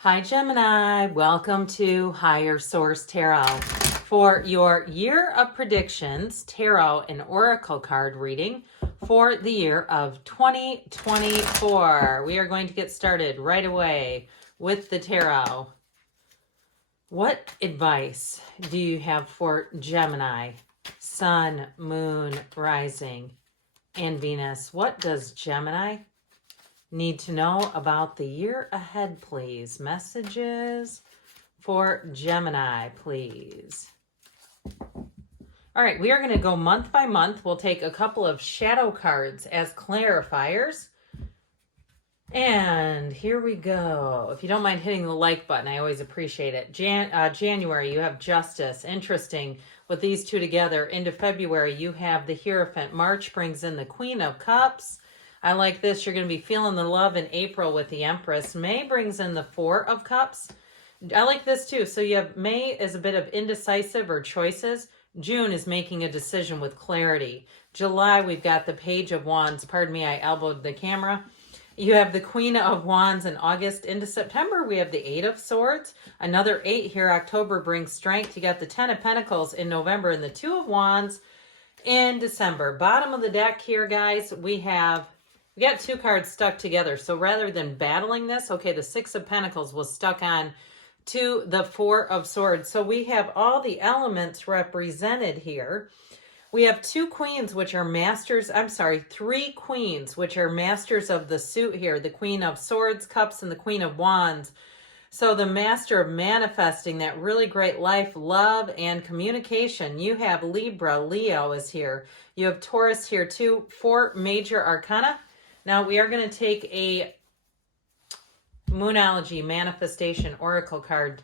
Hi, Gemini. Welcome to Higher Source Tarot. For your year of predictions, tarot and oracle card reading for the year of 2024. We are going to get started right away with the tarot. What advice do you have for Gemini, Sun, Moon, Rising, and Venus? What does Gemini need to know about the year ahead, please? Messages for Gemini, please. All right, we are going to go month by month. We'll take a couple of shadow cards as clarifiers. And here we go. If you don't mind hitting the like button, I always appreciate it. January, you have Justice. Interesting with these two together. Into February, you have the Hierophant. March brings in the Queen of Cups. I like this. You're going to be feeling the love in April with the Empress. May brings in the Four of Cups. I like this too. So you have May is a bit of indecisive or choices. June is making a decision with clarity. July, we've got the Page of Wands. Pardon me, I elbowed the camera. You have the Queen of Wands in August. Into September, we have the Eight of Swords. Another 8 here. October brings strength. You got the Ten of Pentacles in November and the Two of Wands in December. Bottom of the deck here, guys, we got two cards stuck together. So rather than battling this, okay, the Six of Pentacles was stuck on to the Four of Swords. So we have all the elements represented here. We have two queens, which are masters. I'm sorry, three queens, which are masters of the suit here. The Queen of Swords, Cups, and the Queen of Wands. So the master of manifesting that really great life, love, and communication. You have Libra, Leo is here. You have Taurus here too. 4 major arcana. Now we are going to take a Moonology manifestation oracle card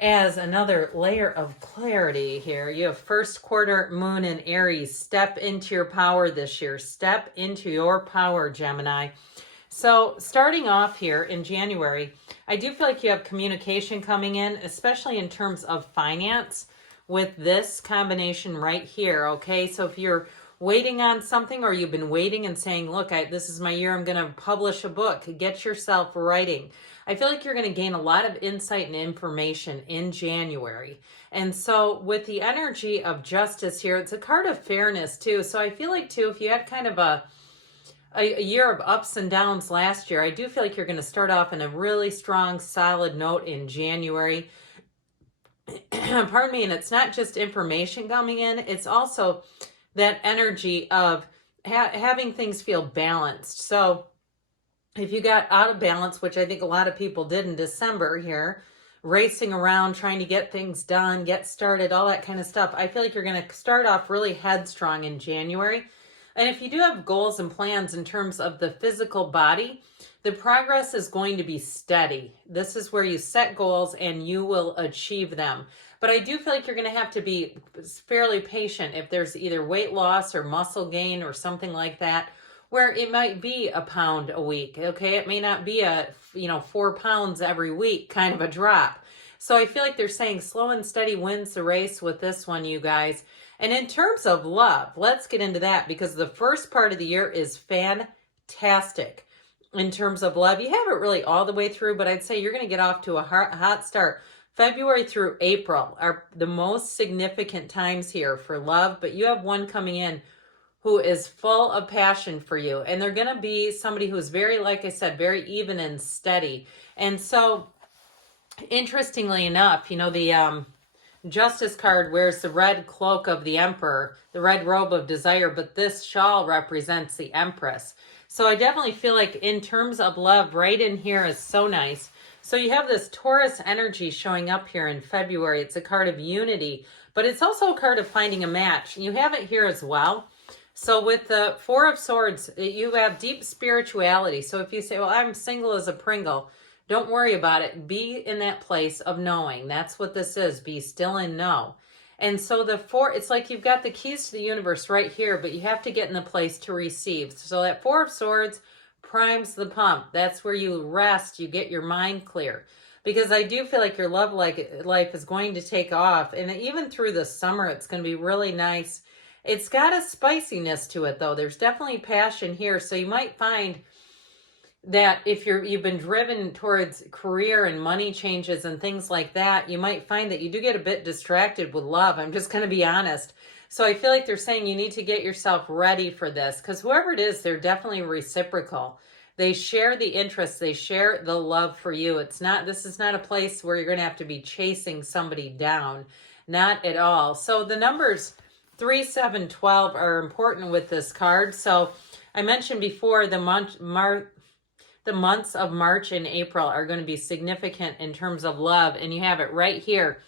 as another layer of clarity here. You have first quarter moon in Aries. Step into your power this year. Step into your power, Gemini. So starting off here in January, I do feel like you have communication coming in, especially in terms of finance with this combination right here, okay? So if you're waiting on something or you've been waiting and saying, look, this is my year, I'm going to publish a book, get yourself writing. I feel like you're going to gain a lot of insight and information in January. And so with the energy of Justice here, it's a card of fairness too. So I feel like too, if you had kind of a year of ups and downs last year, I do feel like you're going to start off in a really strong, solid note in January. Pardon me. And it's not just information coming in. It's also that energy of having things feel balanced. So if you got out of balance, which I think a lot of people did in December here, racing around, trying to get things done, get started, all that kind of stuff, I feel like you're going to start off really headstrong in January. And if you do have goals and plans in terms of the physical body, the progress is going to be steady. This is where you set goals and you will achieve them. But I do feel like you're going to have to be fairly patient if there's either weight loss or muscle gain or something like that, where it might be a pound a week, okay? It may not be 4 pounds every week kind of a drop. So I feel like they're saying slow and steady wins the race with this one, you guys. And in terms of love, let's get into that because the first part of the year is fantastic. In terms of love, you have it really all the way through, but I'd say you're going to get off to a hot start. February through April are the most significant times here for love, but you have one coming in who is full of passion for you. And they're going to be somebody who's very, like I said, very even and steady. And so, interestingly enough, the Justice card wears the red cloak of the Emperor, the red robe of desire, but this shawl represents the Empress. So I definitely feel like in terms of love, right in here is so nice. So you have this Taurus energy showing up here in February. It's a card of unity, but it's also a card of finding a match. You have it here as well. So with the Four of Swords, you have deep spirituality. So if you say, well, I'm single as a Pringle, don't worry about it. Be in that place of knowing. That's what this is. Be still and know. And so it's like you've got the keys to the universe right here, but you have to get in the place to receive. So that Four of Swords primes the pump. That's where you rest. You get your mind clear. Because I do feel like your love life is going to take off. And even through the summer, it's going to be really nice. It's got a spiciness to it, though. There's definitely passion here. So you might find that if you've been driven towards career and money changes and things like that, you might find that you do get a bit distracted with love. I'm just going to be honest. So I feel like they're saying you need to get yourself ready for this, because whoever it is, they're definitely reciprocal. They share the interest, they share the love for you. This is not a place where you're going to have to be chasing somebody down. Not at all. So the numbers 3, 7, 12 are important with this card. So I mentioned before the months of March and April are going to be significant in terms of love, and you have it right here.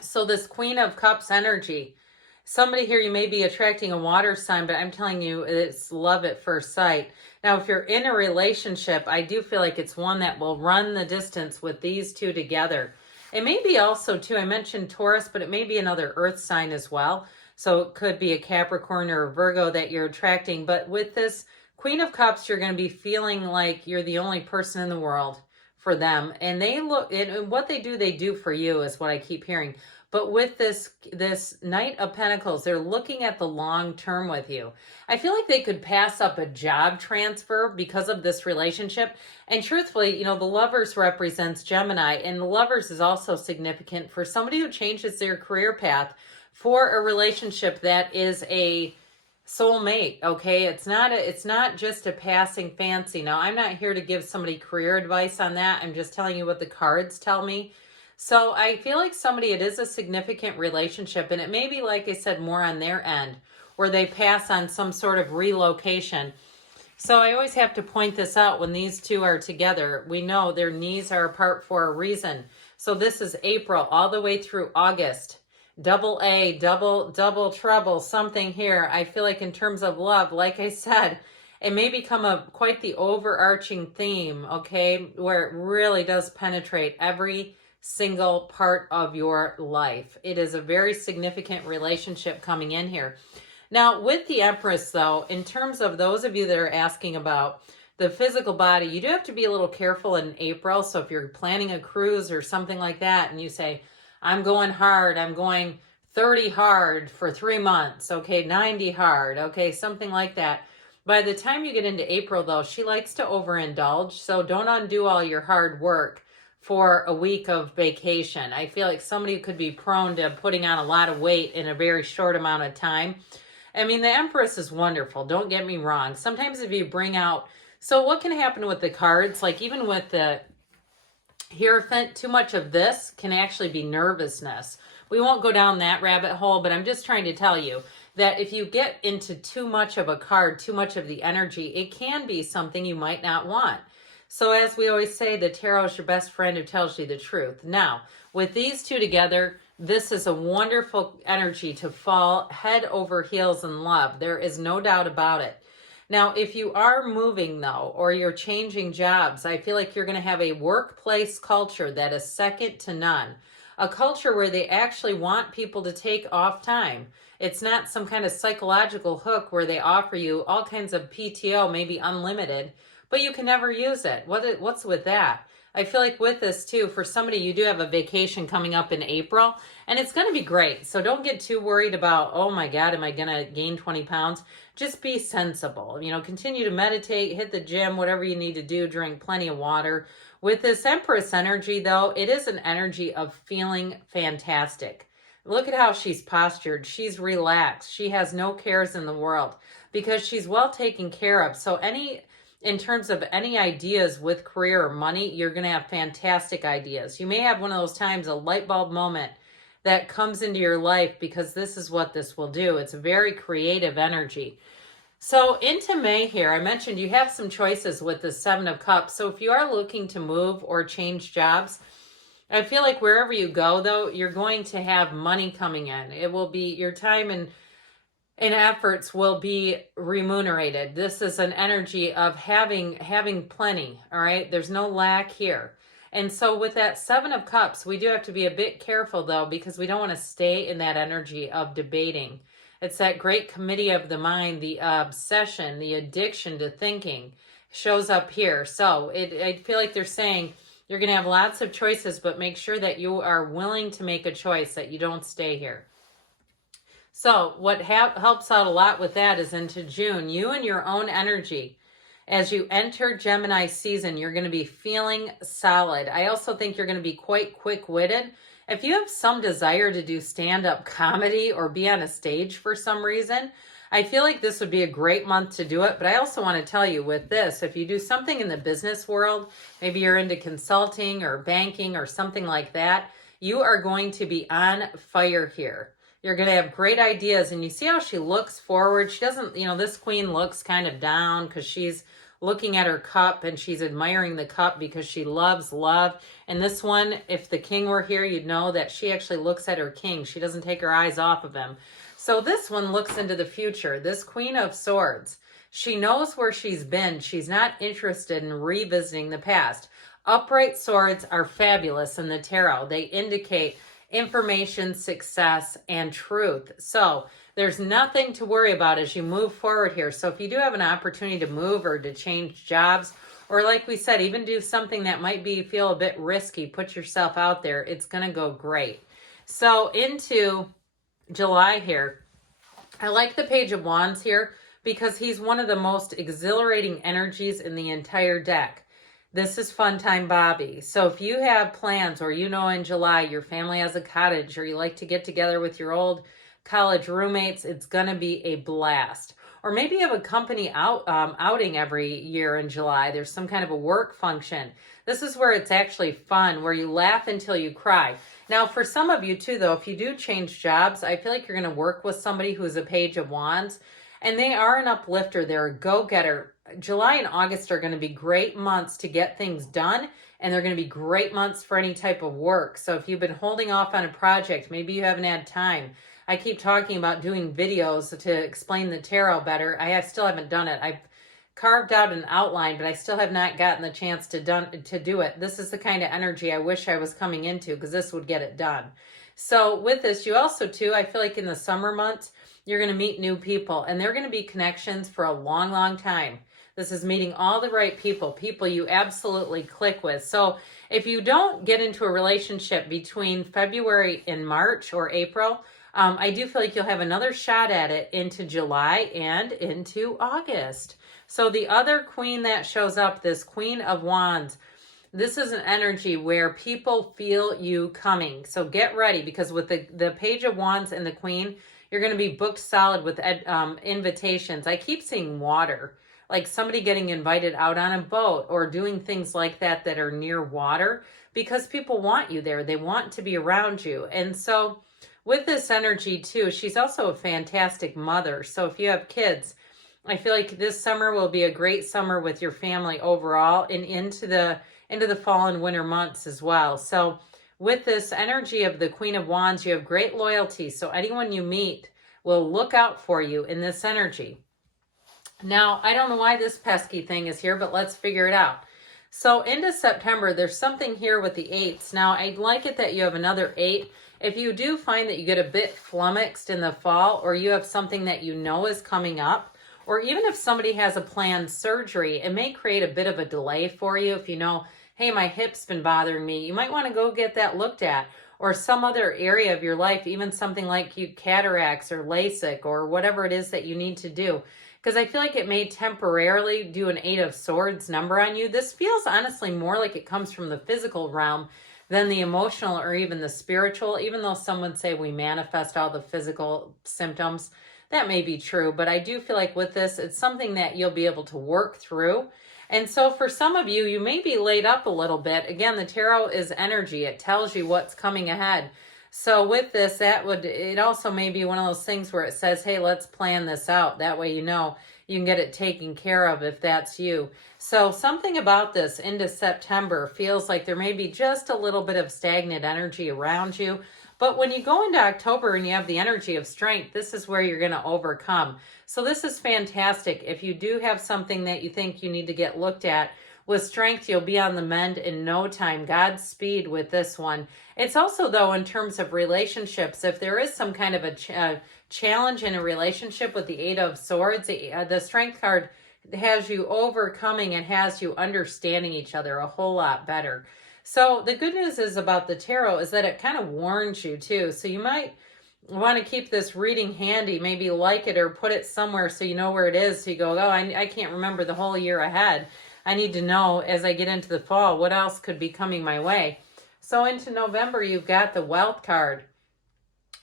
So this Queen of Cups energy, somebody here, you may be attracting a water sign, but I'm telling you, it's love at first sight. Now, if you're in a relationship, I do feel like it's one that will run the distance with these two together. It may be also, too, I mentioned Taurus, but it may be another earth sign as well. So it could be a Capricorn or a Virgo that you're attracting. But with this Queen of Cups, you're going to be feeling like you're the only person in the world for them. And what they do for you is what I keep hearing. But with this Knight of Pentacles, they're looking at the long term with you. I feel like they could pass up a job transfer because of this relationship. And truthfully, the Lovers represents Gemini, and the Lovers is also significant for somebody who changes their career path for a relationship that is a soulmate. Okay, it's not just a passing fancy. Now, I'm not here to give somebody career advice on that. I'm just telling you what the cards tell me. So I feel like it is a significant relationship, and it may be, like I said, more on their end, where they pass on some sort of relocation. So I always have to point this out when these two are together. We know their knees are apart for a reason. So this is April all the way through August. Double A, double trouble, something here. I feel like in terms of love, like I said, it may become quite the overarching theme, okay, where it really does penetrate every single part of your life. It is a very significant relationship coming in here. Now, with the Empress, though, in terms of those of you that are asking about the physical body, you do have to be a little careful in April. So if you're planning a cruise or something like that, and you say, I'm going hard, I'm going 30 hard for 3 months, okay, 90 hard, okay, something like that. By the time you get into April, though, she likes to overindulge, so don't undo all your hard work for a week of vacation. I feel like somebody could be prone to putting on a lot of weight in a very short amount of time. I mean, the Empress is wonderful, don't get me wrong. Sometimes if you bring out, so what can happen with the cards, like even with the Hierophant, too much of this can actually be nervousness. We won't go down that rabbit hole, but I'm just trying to tell you that if you get into too much of a card, too much of the energy, it can be something you might not want. So as we always say, the tarot is your best friend who tells you the truth. Now, with these two together, this is a wonderful energy to fall head over heels in love. There is no doubt about it. Now, if you are moving, though, or you're changing jobs, I feel like you're going to have a workplace culture that is second to none. A culture where they actually want people to take off time. It's not some kind of psychological hook where they offer you all kinds of PTO, maybe unlimited, but you can never use it. What's with that? I feel like with this too, for somebody, you do have a vacation coming up in April, and it's going to be great. So don't get too worried about, oh my God, am I going to gain 20 pounds? Just be sensible. Continue to meditate, hit the gym, whatever you need to do, drink plenty of water. With this Empress energy, though, it is an energy of feeling fantastic. Look at how she's postured. She's relaxed. She has no cares in the world because she's well taken care of. So in terms of any ideas with career or money, you're going to have fantastic ideas. You may have one of those times, a light bulb moment that comes into your life, because this is what this will do. It's a very creative energy. So into May here, I mentioned you have some choices with the Seven of Cups. So if you are looking to move or change jobs, I feel like wherever you go, though, you're going to have money coming in. It will be your time and efforts will be remunerated. This is an energy of having plenty, all right? There's no lack here. And so with that Seven of Cups, we do have to be a bit careful, though, because we don't want to stay in that energy of debating. It's that great committee of the mind, the obsession, the addiction to thinking shows up here. So I feel like they're saying you're going to have lots of choices, but make sure that you are willing to make a choice, that you don't stay here. So what helps out a lot with that is into June, you and your own energy. As you enter Gemini season, you're going to be feeling solid. I also think you're going to be quite quick-witted. If you have some desire to do stand-up comedy or be on a stage for some reason, I feel like this would be a great month to do it. But I also want to tell you with this, if you do something in the business world, maybe you're into consulting or banking or something like that, you are going to be on fire here. You're going to have great ideas. And you see how she looks forward. She doesn't, this queen looks kind of down because she's looking at her cup and she's admiring the cup because she loves love. And this one, if the king were here, you'd know that she actually looks at her king. She doesn't take her eyes off of him. So this one looks into the future. This Queen of Swords, she knows where she's been. She's not interested in revisiting the past. Upright swords are fabulous in the tarot. They indicate information, success, and truth. So there's nothing to worry about as you move forward here. So if you do have an opportunity to move or to change jobs, or like we said, even do something that might feel a bit risky, put yourself out there, it's going to go great. So into July here, I like the Page of Wands here because he's one of the most exhilarating energies in the entire deck. This is Fun Time Bobby. So if you have plans, or in July your family has a cottage, or you like to get together with your old college roommates, it's going to be a blast. Or maybe you have a company outing every year in July. There's some kind of a work function. This is where it's actually fun, where you laugh until you cry. Now, for some of you too, though, if you do change jobs, I feel like you're going to work with somebody who's a Page of Wands, and they are an uplifter. They're a go-getter. July and August are going to be great months to get things done, and they're going to be great months for any type of work. So if you've been holding off on a project, maybe you haven't had time. I keep talking about doing videos to explain the tarot better. Still haven't done it. I've carved out an outline, but I still have not gotten the chance to do it. This is the kind of energy I wish I was coming into, because this would get it done. So with this, you also too, I feel like in the summer months, you're going to meet new people, and they're going to be connections for a long, long time. This is meeting all the right people you absolutely click with. So if you don't get into a relationship between February and March or April, I do feel like you'll have another shot at it into July and into August. So the other queen that shows up, this Queen of Wands, this is an energy where people feel you coming. So get ready, because with the Page of Wands and the Queen, you're going to be booked solid with invitations. I keep seeing water, like somebody getting invited out on a boat or doing things like that that are near water, because people want you there. They want to be around you. And so with this energy too, she's also a fantastic mother. So if you have kids, I feel like this summer will be a great summer with your family overall, and into the fall and winter months as well. So with this energy of the Queen of Wands, you have great loyalty. So anyone you meet will look out for you in this energy. Now, I don't know why this pesky thing is here, but let's figure it out. So into September, there's something here with the eights. Now, I like it that you have another 8. If you do find that you get a bit flummoxed in the fall, or you have something that you know is coming up, or even if somebody has a planned surgery, it may create a bit of a delay for you. If you know, hey, my hip's been bothering me, you might want to go get that looked at, or some other area of your life, even something like cataracts or LASIK or whatever it is that you need to do. Because I feel like it may temporarily do an 8 of Swords number on you. This feels honestly more like it comes from the physical realm than the emotional or even the spiritual, even though some would say we manifest all the physical symptoms. That may be true, but I do feel like with this, it's something that you'll be able to work through. And so for some of you, you may be laid up a little bit. Again, the tarot is energy. It tells you what's coming ahead. So with this, it also may be one of those things where it says, hey, let's plan this out. That way you know you can get it taken care of if that's you. So something about this into September feels like there may be just a little bit of stagnant energy around you. But when you go into October and you have the energy of strength, this is where you're going to overcome. So this is fantastic. If you do have something that you think you need to get looked at, with strength, you'll be on the mend in no time. Godspeed with this one. It's also, though, in terms of relationships, if there is some kind of a challenge in a relationship with the 8 of Swords, the Strength card has you overcoming and has you understanding each other a whole lot better. So the good news is about the tarot is that it kind of warns you too. So you might You want to keep this reading handy, maybe like it or put it somewhere so you know where it is. So you go, oh, I can't remember the whole year ahead. I need to know as I get into the fall, what else could be coming my way. So into November, you've got the wealth card.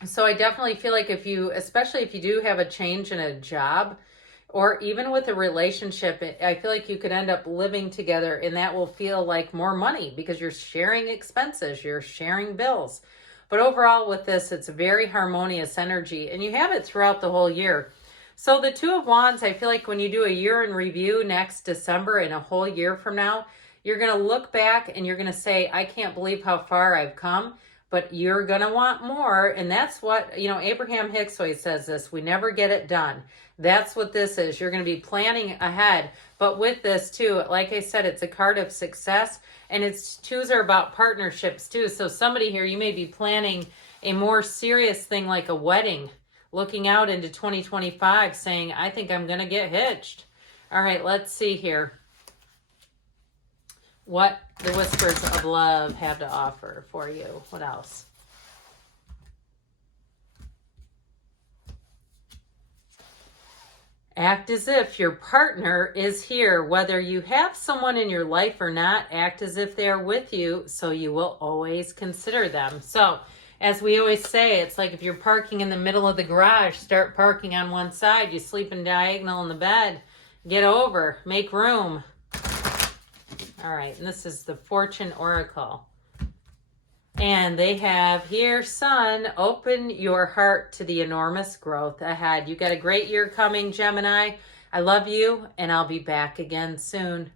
So I definitely feel like especially if you do have a change in a job, or even with a relationship, I feel like you could end up living together and that will feel like more money because you're sharing expenses, you're sharing bills. But overall with this, it's very harmonious energy and you have it throughout the whole year. So the Two of Wands, I feel like when you do a year in review next December and a whole year from now, you're going to look back and you're going to say, I can't believe how far I've come. But you're going to want more. And that's what, Abraham Hicks always says this, we never get it done. That's what this is. You're going to be planning ahead. But with this too, like I said, it's a card of success. And twos are about partnerships too. So somebody here, you may be planning a more serious thing like a wedding, looking out into 2025 saying, I think I'm going to get hitched. All right, let's see here what the Whispers of Love have to offer for you. What else? Act as if your partner is here. Whether you have someone in your life or not, act as if they are with you, so you will always consider them. So, as we always say, it's like if you're parking in the middle of the garage, start parking on one side. You sleep in diagonal in the bed. Get over. Make room. All right, and this is the Fortune Oracle. And they have here, Sun, open your heart to the enormous growth ahead. You got a great year coming, Gemini. I love you, and I'll be back again soon.